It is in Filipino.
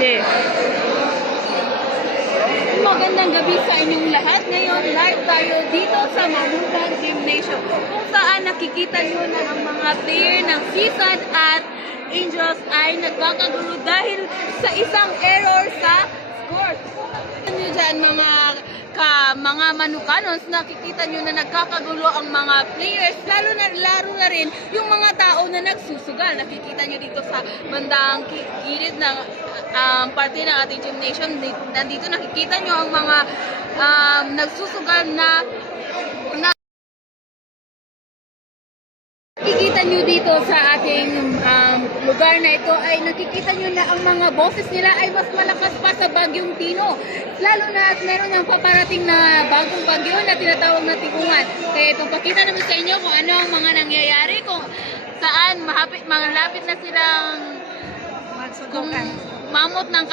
Hindi. Magandang gabi sa inyong lahat. Ngayon, live tayo dito sa Mamungan Gymnasium kung saan nakikita nyo na ang mga player ng CSUD at Angels ay nagkakagulo dahil sa isang error sa score. Nyo dyan mga manukanos, nakikita nyo na nagkakagulo ang mga players, laro na rin yung mga tao na nagsusugal. Nakikita nyo dito sa bandang gilid ng parte ng ating gymnasium. Nandito nakikita nyo ang mga nagsusugal na nakikita nyo dito sa ating lugar na ito ay nakikita nyo na ang mga boses nila ay mas malakas pa sa Bagyong Tino. Lalo na at meron ng paparating na bagong bagyo na tinatawag na tigungan. Kaya ipapakita naman sa inyo kung ano ang mga nangyayari, kung saan malapit na silang mamot ng